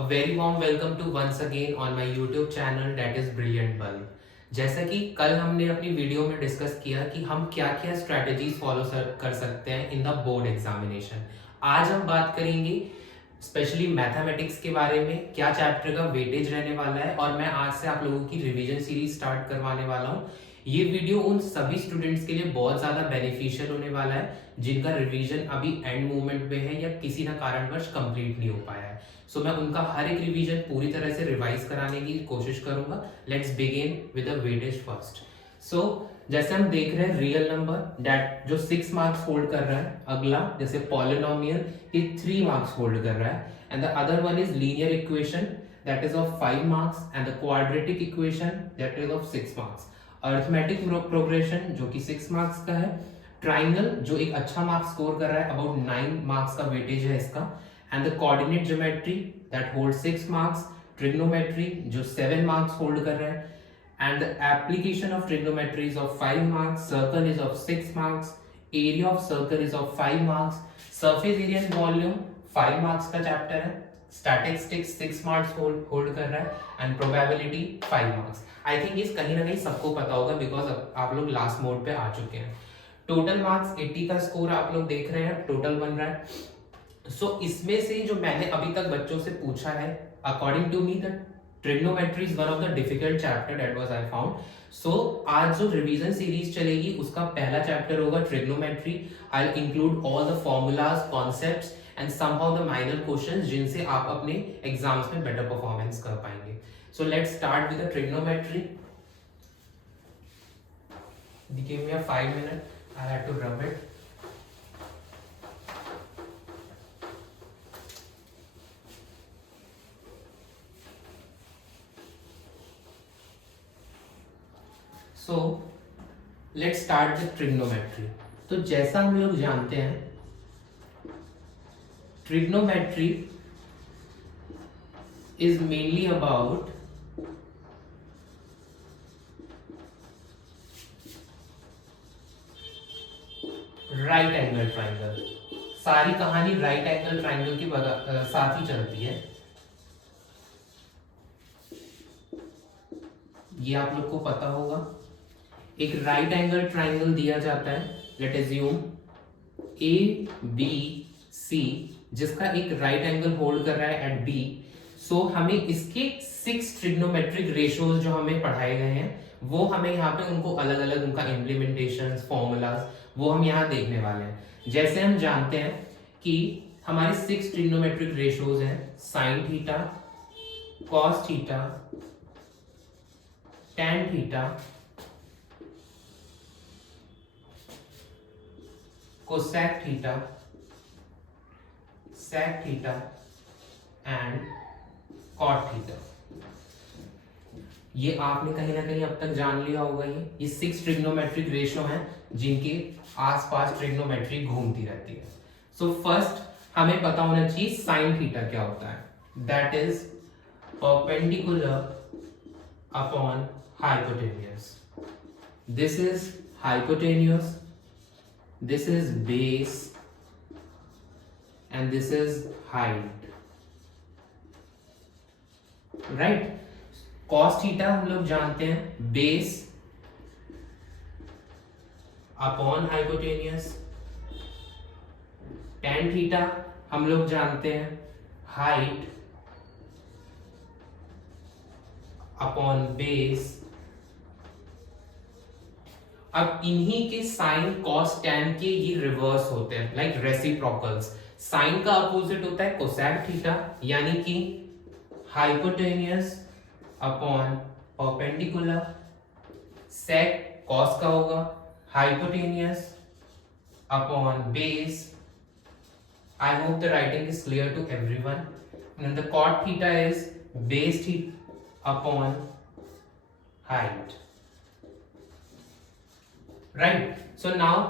A very warm welcome to once again on my YouTube channel that is Brilliant Bulb. जैसा कि कल हमने अपनी वीडियो में डिस्कस किया कि हम क्या क्या स्ट्रैटेजीज फॉलो कर सकते हैं इन द बोर्ड एग्जामिनेशन। आज हम बात करेंगे स्पेशली मैथमेटिक्स के बारे में, क्या चैप्टर का वेटेज रहने वाला है और मैं आज से आप लोगों की रिवीजन सीरीज स्टार्ट करवाने वाला हूँ। ये वीडियो उन सभी स्टूडेंट्स के लिए बहुत ज़्यादा बेनिफिशियल होने वाला है जिनका रिवीजन अभी एंड मोमेंट पे है या किसी ना कारणवश कंप्लीट नहीं हो पाया है। सो मैं उनका हर एक रिवीजन पूरी तरह से रिवाइज कराने की कोशिश करूंगा। Let's begin with the weightage first. So जैसे हम देख रहे हैं रियल नंबर दैट जो 6 मार्क्स होल्ड कर रहा है, अगला जैसे पॉलिनोमियल ये 3 मार्क्स होल्ड कर रहा है, and the other one is linear equation that is of 5 marks and the quadratic equation that is of 6 marks. Arithmetic progression जो कि 6 मार्क्स का है, ट्राइंगल जो एक अच्छा मार्क्स स्कोर कर रहा है, अबाउट 9 मार्क्स का वेटेज है इसका, and the coordinate geometry that hold 6 marks, trigonometry जो 7 मार्क्स होल्ड कर रहा है, and the application of trigonometry is of 5 marks, circle is of 6 marks, area of circle is of 5 marks, surface area and volume 5 marks का chapter है, statistics 6 marks hold कर रहा है, and probability 5 marks। I think इस कहीं ना कहीं सबको पता होगा बिकॉज आप लोग लास्ट मोड पे आ चुके हैं। टोटल मार्क्स 80 का स्कोर आप लोग देख रहे हैं, टोटल बन रहा है। सो इसमें से जो मैंने अभी तक बच्चों से पूछा है, according to me the trigonometry is one of the difficult chapter that was I found. So आज जो रिवीजन सीरीज चलेगी उसका पहला चैप्टर होगा trigonometry. I will include all the formulas, concepts and somehow the minor questions जिनसे आप अपने एग्जाम्स में बेटर परफॉर्मेंस कर पाएंगे। So let's start with the trigonometry. Give me a 5 minute, I have to rub it. So let's start with trigonometry. तो जैसा हम लोग जानते हैं, trigonometry is mainly about right angle triangle. सारी कहानी राइट एंगल ट्राइंगल की साथ ही चलती है। ये आप लोग को पता होगा। एक राइट एंगल ट्राइंगल दिया जाता है, let assume A B C, जिसका एक राइट एंगल होल्ड कर रहा है एट बी। सो हमें इसके 6 ट्रिग्नोमेट्रिक रेशियोज जो हमें पढ़ाए गए हैं वो हमें यहाँ पे उनको अलग अलग उनका इम्प्लीमेंटेशन फॉर्मूलाज वो हम यहाँ देखने वाले हैं। जैसे हम जानते हैं कि हमारे 6 ट्रिग्नोमेट्रिक रेशियोज हैं, sine theta, cos theta, tan theta, cosec theta, sec theta and cot theta। ये आपने कहीं ना कहीं अब तक जान लिया होगा। ये 6 ट्रिग्नोमेट्रिक रेशियो हैं जिनके आसपास ट्रिग्नोमेट्री घूमती रहती है। सो फर्स्ट हमें पता होना चाहिए साइन थीटा क्या होता है। That is perpendicular upon hypotenuse. This is hypotenuse, this is base and this is height, right? cos theta हम लोग जानते हैं base upon hypotenuse, tan theta हम लोग जानते हैं height अपॉन base। अब इन्हीं के साइन कॉस टैन के ये रिवर्स होते हैं, लाइक रेसिप्रोकल्स। साइन का अपोजिट होता है कोसेक थीटा, यानी कि hypotenuse upon perpendicular. Sec cos का होगा hypotenuse upon base. I hope the writing is clear to everyone. And the cot theta is base theta upon height, right? So now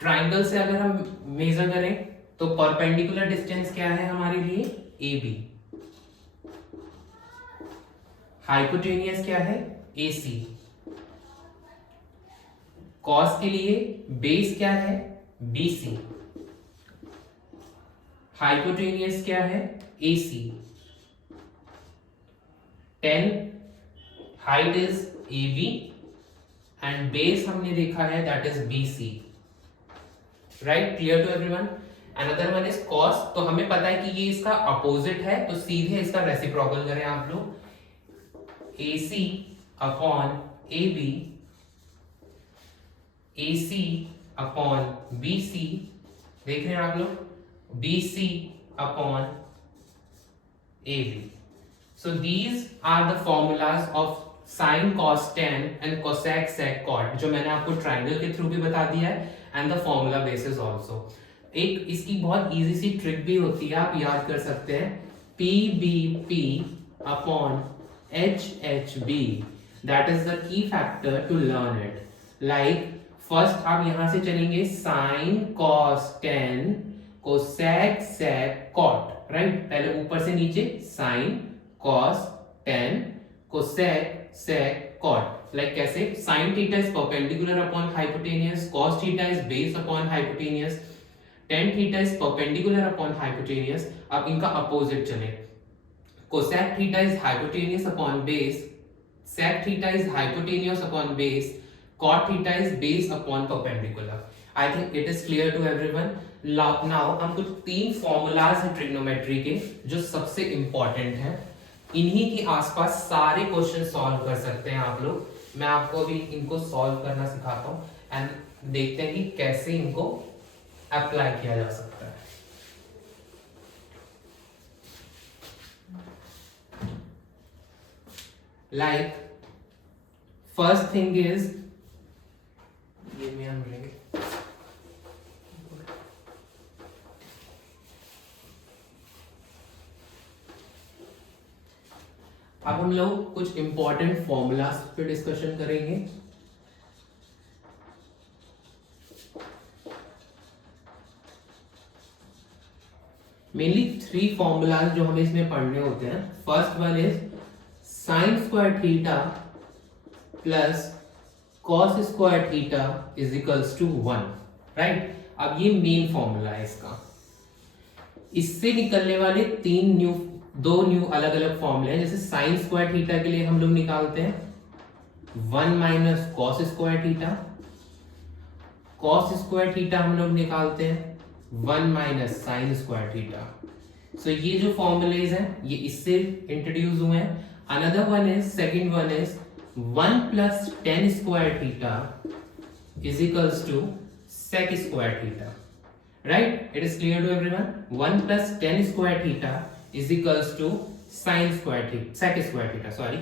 triangle से अगर हम major करें तो perpendicular distance क्या है हमारे लिए, ए बी। हाइपोटेनियस क्या है, ए सी। कॉस के लिए बेस क्या है, बी सी। हाइपोटेनियस क्या है, A C. 10 height is AB and base हमने देखा है that is BC, right? Clear to everyone? Another one is cos, तो हमें पता है कि ये इसका अपोजिट है, तो सीधे इसका रेसिप्रोकल करें आप लोग, AC upon AB, AC upon BC, देख रहे हैं आप लोग, BC upon AB. So these are the formulas of sin cos tan and cosec sec cot, जो मैंने आपको ट्राइंगल के थ्रू भी बता दिया है, and the formula basis also. एक इसकी बहुत इजी सी ट्रिक भी होती है, आप याद कर सकते हैं, PBP upon HHB, that is the key factor to learn it. Like first आप यहां से चलेंगे sin cos tan cosec sec cot, right? पहले ऊपर से नीचे sin cos tan cosec sec cot. Like कैसे? sin theta is perpendicular upon hypotenuse, cos theta is base upon hypotenuse, tan theta is perpendicular upon hypotenuse. अब इनका opposite चले, cosec theta is hypotenuse upon base, sec theta is hypotenuse upon base, cot theta is base upon perpendicular. I think it is clear to everyone. Now हम कुछ 3 formulas हैं trigonometry के जो सबसे important हैं, इन्हीं के आसपास सारे क्वेश्चन सॉल्व कर सकते हैं आप लोग. मैं आपको अभी इनको सॉल्व करना सिखाता हूँ एंड देखते हैं कि कैसे इनको अप्लाई किया जा सकता है. लाइक फर्स्ट थिंग इज, ये में हम लेंगे, अब हम लोग कुछ इंपॉर्टेंट फॉर्मूलाज पे डिस्कशन करेंगे. मेनली 3 फॉर्मूलाज जो हमें इसमें पढ़ने होते हैं. First one is sine square theta plus cos square theta is equals to 1, right? अब ये मेन फॉर्मूला है इसका. इससे निकलने वाले 2 न्यू अलग अलग फॉर्मूले हैं. जैसे साइन स्क्वायर थीटा के लिए हम लोग निकालते हैं 1 minus cos square theta, cos square theta हम लोग निकालते हैं 1 minus sine square theta. So ये जो फॉर्मूलेज हैं ये इससे इंट्रोड्यूस हुए हैं. Another one is, second one is 1 plus tan square theta is equals to sec square theta, right? It is clear to everyone. 1 plus tan square theta is equals to sin square theta, sec square theta, sorry.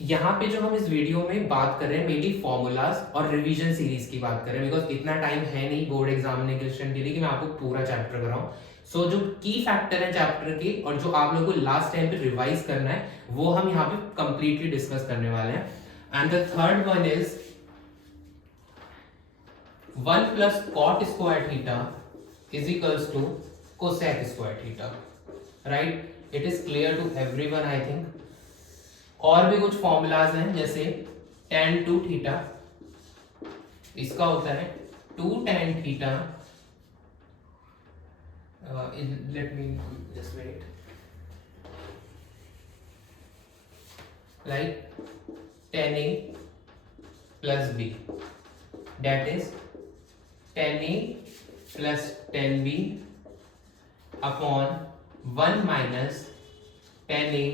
यहाँ पे जो हम इस video में बात कर रहे हैं मेनली फॉर्मूलाज और रिवीजन सीरीज की बात कर रहे हैं, बिकॉज इतना टाइम है नहीं बोर्ड एग्जामिनेशन के लिए कि मैं आपको पूरा चैप्टर कराऊं. सो जो की फैक्टर है चैप्टर के और जो आप लोगों को लास्ट टाइम पे रिवाइज करना है वो हम यहाँ पे कंप्लीटली डिस्कस करने वाले हैं. And the third one is 1 plus cot square theta is equals to cosec square theta, right? It is clear to everyone I think. और भी कुछ फॉर्मूलाज हैं जैसे tan 2 थीटा, इसका होता है 2 tan theta, let me just wait, like tan a plus b, that is tan a plus tan b upon 1 minus tan a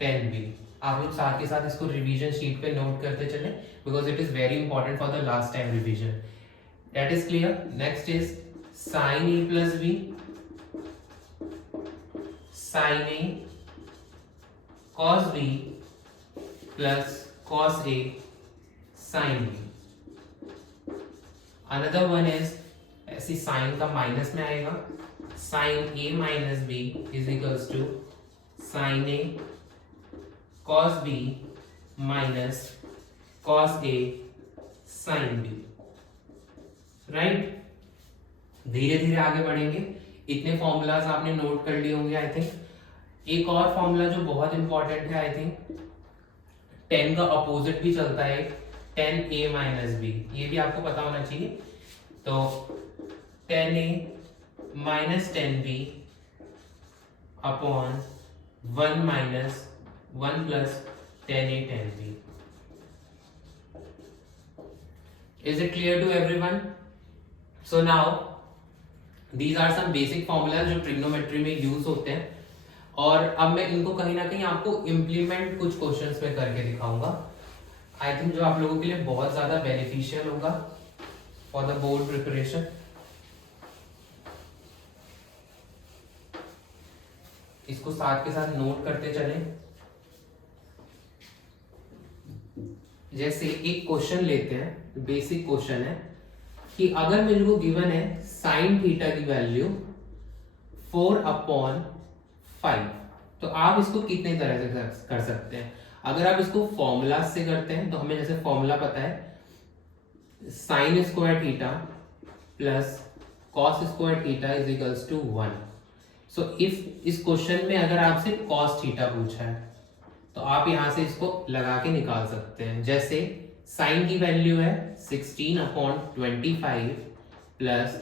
tan b. आप लोग साथ के साथ इसको रिवीजन शीट पे नोट करते चलें because it is very important for the last time revision. That is clear. Next is sin a plus b, sin a cos b plus cos a sin b. Another one is, ऐसी sign का minus में आएगा, sin a minus b is equals to sin a cos b minus cos a sin b, right? धीरे धीरे आगे बढ़ेंगे. इतने formulas आपने नोट कर लिए होंगे आई थिंक. एक और फॉर्मूला जो बहुत इंपॉर्टेंट है आई थिंक, 10 का अपोजिट भी चलता है, tan a minus b, ये भी आपको पता होना चाहिए. तो tan a minus 10b upon 1 minus 1 plus tan A tan B. Is it clear to everyone? So now these are some basic formulas जो ट्रिग्नोमेट्री में यूज होते हैं, और अब मैं इनको कहीं ना कहीं आपको इम्प्लीमेंट कुछ क्वेश्चंस में करके दिखाऊंगा। आई थिंक जो आप लोगों के लिए बहुत ज्यादा बेनिफिशियल होगा फॉर द बोर्ड प्रिपरेशन। इसको साथ के साथ नोट करते चलें। जैसे एक क्वेश्चन लेते हैं, बेसिक क्वेश्चन है कि अगर मेरे को गिवन है साइन थीटा की वैल्यू 4/5, तो आप इसको कितने तरह से कर सकते हैं। अगर आप इसको फॉर्मूला से करते हैं तो हमें जैसे फॉर्मूला पता है sine square theta plus cos square theta is equals to 1। So if इस क्वेश्चन में अगर आपसे कॉस थीटा पूछा है तो आप यहां से इसको लगा के निकाल सकते हैं। जैसे साइन की वैल्यू है 16/25 plus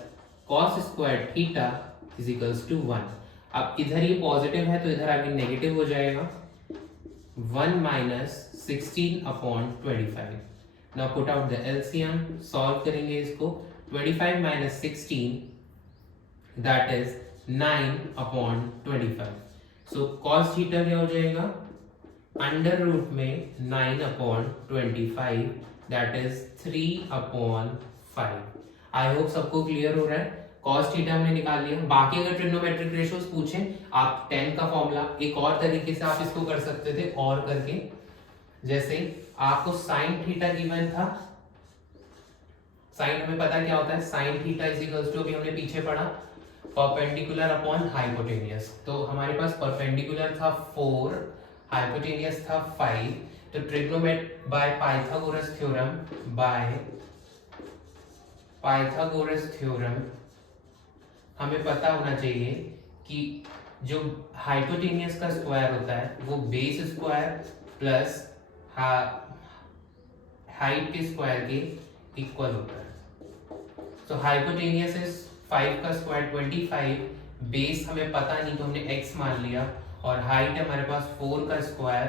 cos square theta is equals to 1। अब इधर ये पॉजिटिव है तो इधर आगे नेगेटिव हो जाएगा, 1 minus 16/25। Now put out the LCM, solve करेंगे इसको। 25 minus 16 that is 9/25। So cos theta क्या हो जाएगा, अंडर रूट में 9/25 दैट इज 3/5। आई होप सबको क्लियर हो रहा है। कॉस थीटा हमने निकाल लिया। बाकी अगर ट्रिग्नोमेट्रिक रेशियोज पूछें, आप tan का फॉर्मूला एक और तरीके से आप इसको कर सकते थे और करके। जैसे आपको साइन थीटा गिवन था, साइन हमें पता क्या होता है, sine theta is equals to, अभी हमने पीछे पढ़ा, परपेंडिकुलर अपॉन हाइपोटेनियस। तो हमारे पास परपेंडिकुलर था 4, हाइपोटेनियस था 5। तो ट्रिग्नोमेट बाय पाइथागोरस थ्योरम हमें पता होना चाहिए कि जो हाइपोटेनियस का स्क्वायर होता है वो बेस स्क्वायर प्लस हाइट के स्क्वायर के इक्वल होता है। तो हाइपोटेनियस इज 5 का स्क्वायर 25, बेस हमें पता नहीं तो हमने x मान लिया, और हाइट है हमारे पास 4 का स्क्वायर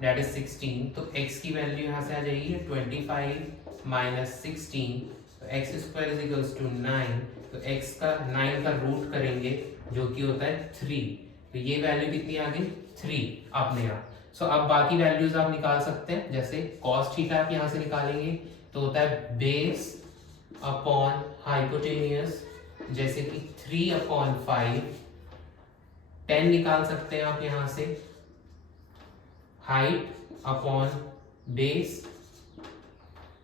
दैट इज 16। तो x की वैल्यू यहाँ से आ जाएगी 25 माइनस 16, तो x square is equals to 9। तो x का 9 का रूट करेंगे जो कि होता है 3, तो ये वैल्यू कितनी आ गई 3 अपने आप। सो अब बाकी वैल्यूज आप निकाल सकते हैं। जैसे cos थीटा आप यहाँ से निकालेंगे तो होता है बेस अपॉन हाइपोटेनियस, जैसे कि 3/5। 10 निकाल सकते हैं आप यहाँ से, हाइट अपॉन बेस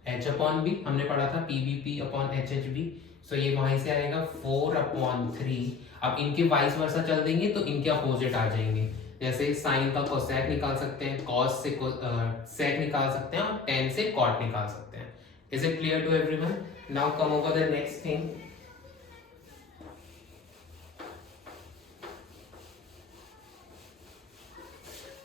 h/b हमने पढ़ा था pbp/hhb। सो ये वहीं से आएगा 4/3। अब इनके वाइस वर्सा चल देंगे तो इनके अपोजिट आ जाएंगे। जैसे साइन का कोसेक निकाल सकते हैं, कॉस से सेक निकाल सकते हैं, और tan से कॉट निकाल सकते हैं। Is it clear to everyone? Now come over the next thing.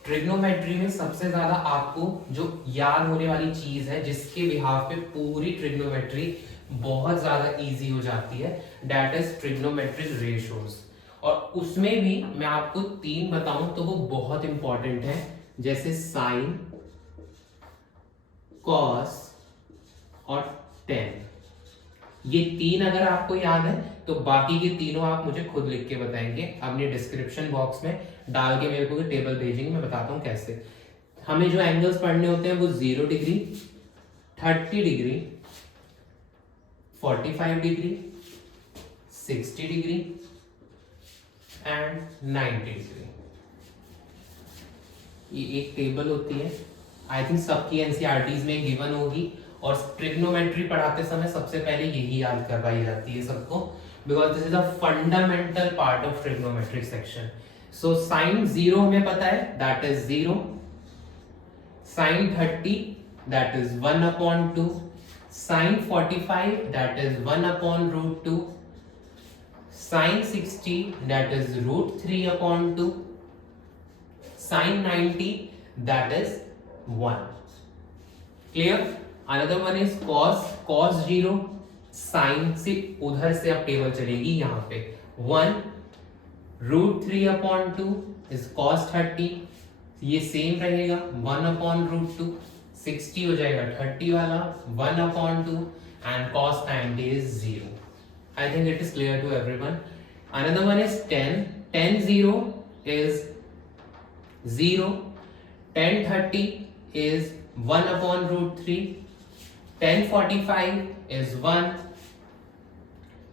Trigonometry में सबसे ज्यादा आपको जो याद होने वाली चीज है, जिसके बिहाफ पे पूरी ट्रिग्नोमेट्री बहुत ज्यादा इजी हो जाती है, दैट इज ट्रिग्नोमेट्रिक रेशियोज। और उसमें भी मैं आपको 3 बताऊं तो वो बहुत इंपॉर्टेंट है, जैसे साइन, कॉस और टेन। ये 3 अगर आपको याद है तो बाकी के तीनों आप मुझे खुद लिख के बताएंगे अपने डिस्क्रिप्शन बॉक्स में डाल के, मेरे को टेबल भेजेंगे, मैं बताता हूँ कैसे। हमें जो एंगल्स पढ़ने होते हैं वो 0 degree, 30 degree, 45 degree, 60 degree and 90 degree. ये एक टेबल होती है, आई थिंक सबकी एनसीईआरटीज में गिवन होगी, और ट्रिग्नोमेट्री पढ़ाते समय सबसे पहले यही याद करवाई जाती है सबको, because this is a fundamental part of trigonometric section. So sine 0 हमें पता है that is 0, sine 30 that is 1/2, sine 45 that is 1/√2, sine 60 that is √3/2, sine 90 that is 1। Clear? Another one is cos 0, sine से उधर से अब table चलेगी यहाँ पे 1, √3/2 इज cos 30, ये सेम रहेगा 1/√2, 60 हो जाएगा 30 वाला 1/2 and cos 90 is 0. I think it is clear to everyone. Another one is 10. 10 is 0. 1030 is 1/√3. 1045 is 1.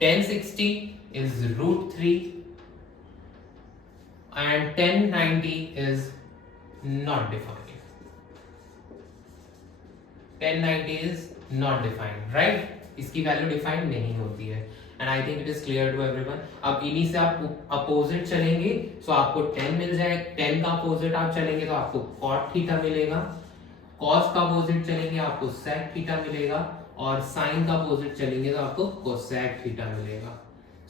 1060 is √3. And 1090 is not defined. 1090 is not defined, right? इसकी वैल्यू डिफाइंड नहीं होती है and I think it is clear to everyone. अब इन्हीं से आप opposite चलेंगे तो आपको 10 मिल जाएगा. 10 का अपोजिट आप चलेंगे तो आपको cot थीटा मिलेगा. cos का अपोजिट चलेंगे आपको sec थीटा मिलेगा और sin का अपोजिट चलेंगे तो आपको cosec थीटा मिलेगा.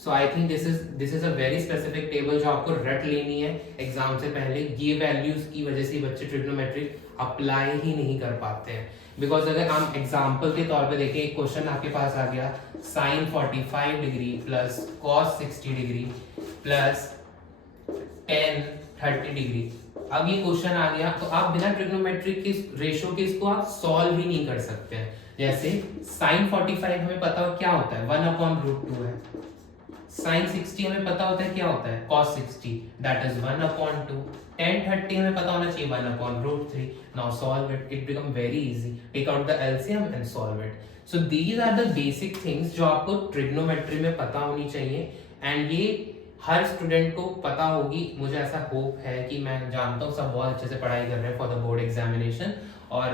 So I think this is a very specific table जो आपको रट लेनी है एग्जाम से पहले. ये वैल्यूज की वजह से बच्चे ट्रिग्नोमेट्री अप्लाई ही नहीं कर पाते हैं. बिकॉज अगर हम एग्जाम्पल के तौर पे देखें, एक क्वेश्चन आपके पास आ गया sin 45 degree plus cos 60 degree plus tan 30 degree. अब ये क्वेश्चन आ गया तो आप बिना ट्रिग्नोमेट्रिक के रेशो के इसको आप सॉल्व ही नहीं कर सकते हैं. जैसे sin 45 हमें पता हो क्या होता है 1/√2 है. sin 60 हमें पता होता है क्या होता है cos 60 that is 1/2. tan 30 हमें पता होना चाहिए 1/√3. now solve it, it become very easy. take out the LCM and solve it. so these are the basic things जो आपको ट्रिग्नोमेट्री में पता होनी चाहिए एंड ये हर स्टूडेंट को पता होगी. मुझे ऐसा होप है कि मैं जानता हूँ सब बहुत अच्छे से पढ़ाई कर रहे हैं फॉर द बोर्ड एग्जामिनेशन. और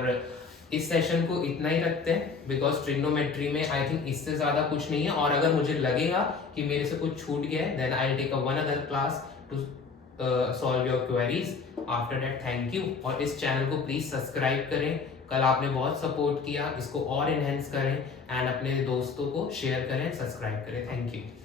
इस सेशन को इतना ही रखते हैं बिकॉज ट्रिग्नोमेट्री में आई थिंक इससे ज्यादा कुछ नहीं है. और अगर मुझे लगेगा कि मेरे से कुछ छूट गया है then I will take a one other class to solve your queries. After that thank you. और इस चैनल को प्लीज सब्सक्राइब करें. कल आपने बहुत सपोर्ट किया, इसको और इनहेंस करें एंड अपने दोस्तों को शेयर करें, सब्सक्राइब करें. Thank you.